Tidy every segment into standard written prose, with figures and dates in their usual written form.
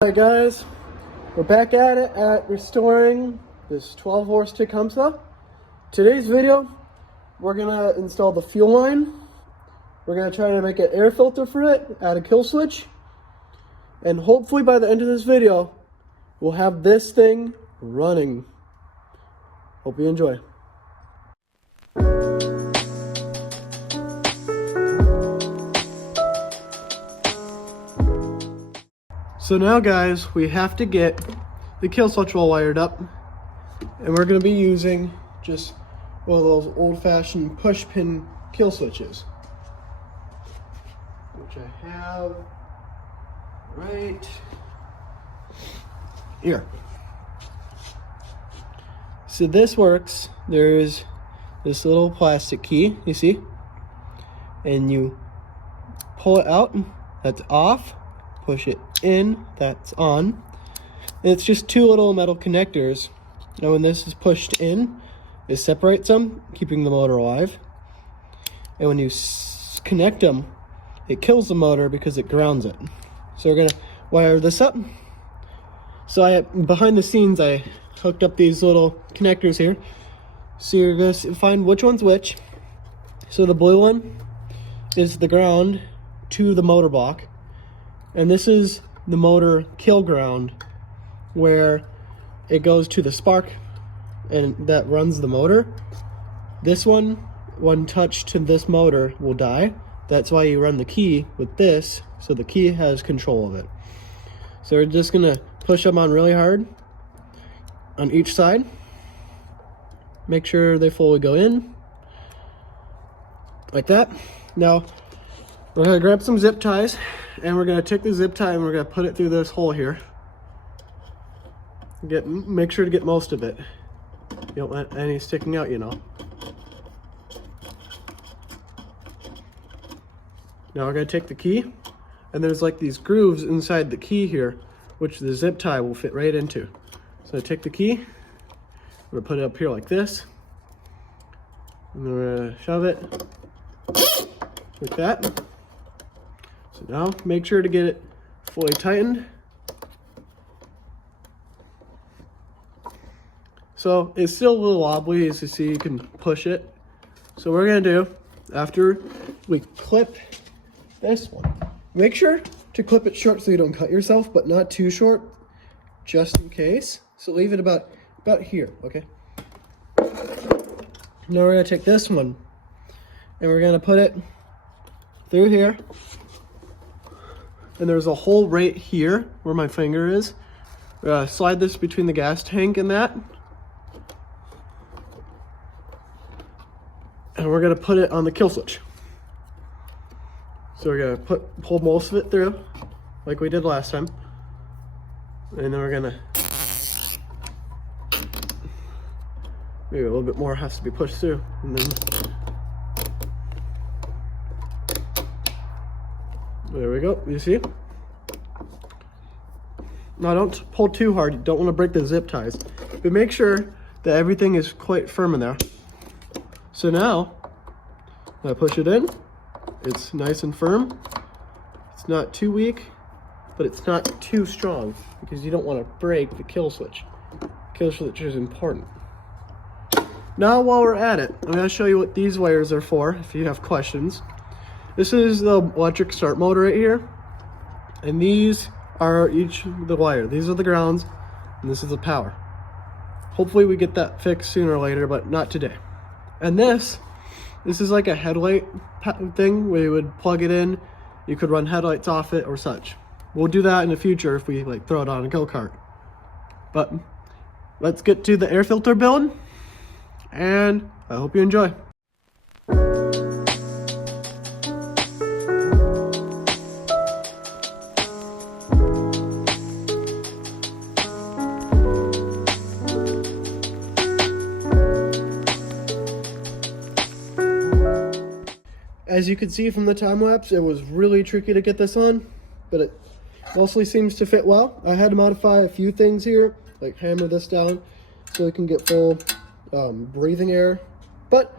Alright guys, we're back at it at restoring this 12-horse Tecumseh. Today's video, we're going to install the fuel line. We're going to try to make an air filter for it, add a kill switch. And hopefully by the end of this video, we'll have this thing running. Hope you enjoy. So now guys, we have to get the kill switch all wired up, and we're going to be using just one of those old-fashioned push pin kill switches, which I have right here. So this works. There's this little plastic key, you see, and you pull it out, that's off. Push it in, that's on. And it's just two little metal connectors. Now when this is pushed in, it separates them, keeping the motor alive. And when you connect them, it kills the motor because it grounds it. So we're gonna wire this up. So behind the scenes, I hooked up these little connectors here. So you're gonna find which one's which. So the blue one is the ground to the motor block. And this is the motor kill ground, where it goes to the spark and that runs the motor. This one touched to this motor will die. That's why you run the key with this, so the key has control of it. So we're just gonna push them on really hard on each side. Make sure they fully go in, like that. Now, we're gonna grab some zip ties, and we're gonna take the zip tie and we're gonna put it through this hole here. Make sure to get most of it. You don't want any sticking out, you know. Now we're gonna take the key, and there's like these grooves inside the key here, which the zip tie will fit right into. So I take the key, we're gonna put it up here like this, and then we're gonna shove it like that. So now make sure to get it fully tightened. So it's still a little wobbly, as you see, you can push it. So what we're gonna do, after we clip this one, make sure to clip it short so you don't cut yourself, but not too short, just in case. So leave it about here, okay? Now we're gonna take this one, and we're gonna put it through here. And there's a hole right here where my finger is. Slide this between the gas tank and that. And we're gonna put it on the kill switch. So we're gonna pull most of it through, like we did last time. And then we're gonna, maybe a little bit more has to be pushed through. And then, there we go, you see? Now don't pull too hard, you don't want to break the zip ties. But make sure that everything is quite firm in there. So now, when I push it in, it's nice and firm. It's not too weak, but it's not too strong, because you don't want to break the kill switch. Kill switch is important. Now while we're at it, I'm going to show you what these wires are for, if you have questions. This is the electric start motor right here, and these are each the wire. These are the grounds, and this is the power. Hopefully we get that fixed sooner or later, but not today. And this is like a headlight thing where you would plug it in. You could run headlights off it or such. We'll do that in the future if we like throw it on a go-kart. But let's get to the air filter build, and I hope you enjoy. As you can see from the time lapse, it was really tricky to get this on, but it mostly seems to fit well. I had to modify a few things here, like hammer this down so it can get full breathing air, but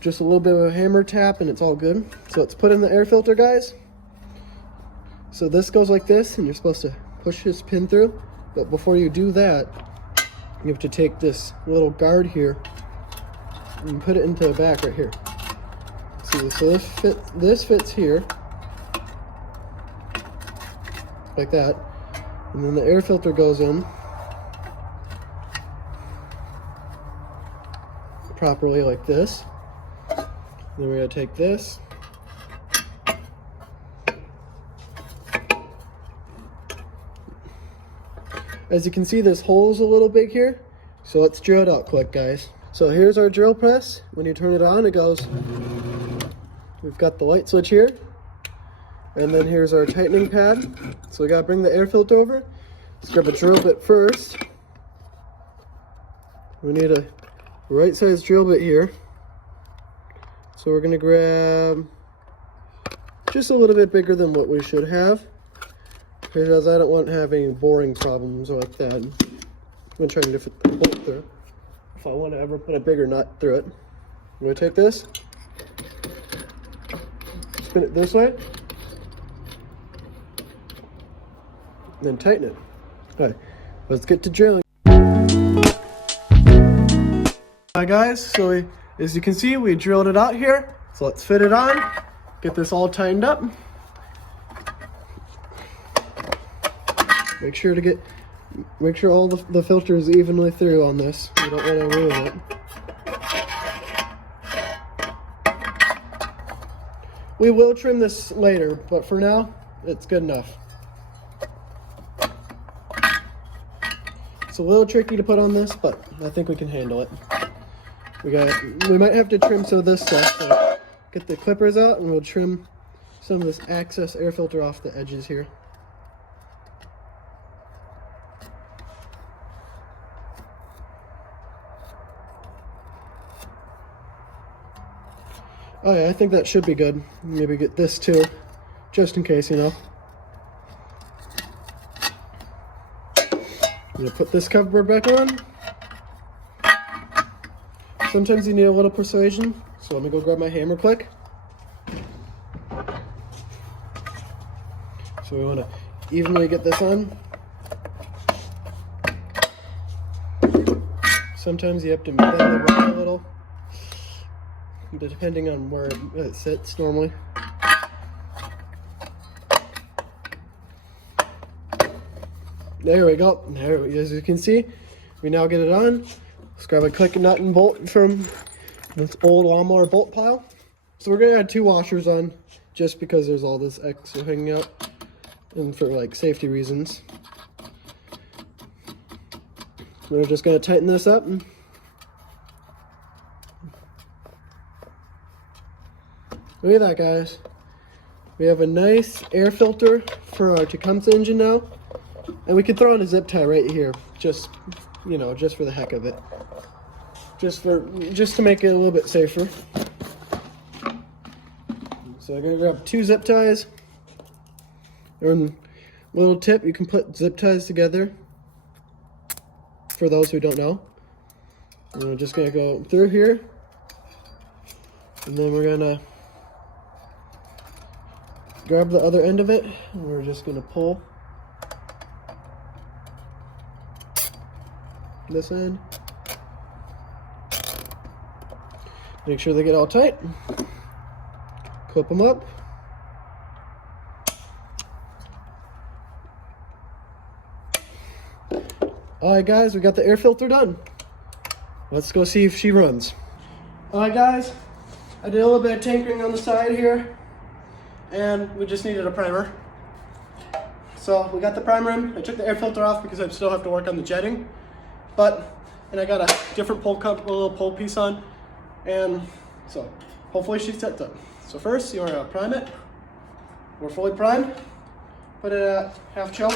just a little bit of a hammer tap and it's all good. So let's put in the air filter, guys. So this goes like this, and you're supposed to push this pin through. But before you do that, you have to take this little guard here and put it into the back right here. See, so this fits here, like that. And then the air filter goes in properly like this. Then we're going to take this. As you can see, this hole is a little big here. So let's drill it out quick, guys. So here's our drill press. When you turn it on, it goes. We've got the light switch here. And then here's our tightening pad. So we gotta bring the air filter over. Let's grab a drill bit first. We need a right size drill bit here. So we're gonna grab just a little bit bigger than what we should have, because I don't want to have any boring problems like that when trying to fit the bolt through. If I want to ever put a bigger nut through it, I'm gonna take this, spin it this way, then tighten it. All right, let's get to drilling. Hi guys, so as you can see, we drilled it out here. So let's fit it on, get this all tightened up. Make sure all the filter is evenly through on this. You don't want to ruin it. We will trim this later, but for now, it's good enough. It's a little tricky to put on this, but I think we can handle it. We might have to trim some of this stuff. So get the clippers out, and we'll trim some of this excess air filter off the edges here. Oh yeah, I think that should be good. Maybe get this too, just in case, you know. I'm gonna put this cover back on. Sometimes you need a little persuasion, so let me go grab my hammer click. So we want to evenly get this on. Sometimes you have to bend the rod a little, depending on where it sits normally. There we go. As you can see, we now get it on. Let's grab a click nut and bolt from this old lawnmower bolt pile. So we're gonna add 2 washers on, just because there's all this extra hanging out, and for like safety reasons. We're just gonna tighten this up. Look at that, guys. We have a nice air filter for our Tecumseh engine now. And we could throw in a zip tie right here, just, you know, just for the heck of it. Just to make it a little bit safer. So I'm gonna grab 2 zip ties. And little tip, you can put zip ties together, for those who don't know. And we're just gonna go through here. And then we're gonna grab the other end of it, and we're just gonna pull this end. Make sure they get all tight. Clip them up. Alright guys, we got the air filter done. Let's go see if she runs. Alright guys, I did a little bit of tinkering on the side here, and we just needed a primer. So we got the primer in. I took the air filter off because I still have to work on the jetting. And I got a different pull cup, a little pull piece on. And so hopefully she sets up. So first you want to prime it. We're fully primed. Put it at half chill.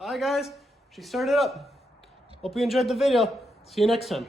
Alright guys, start it up. Hope you enjoyed the video. See you next time.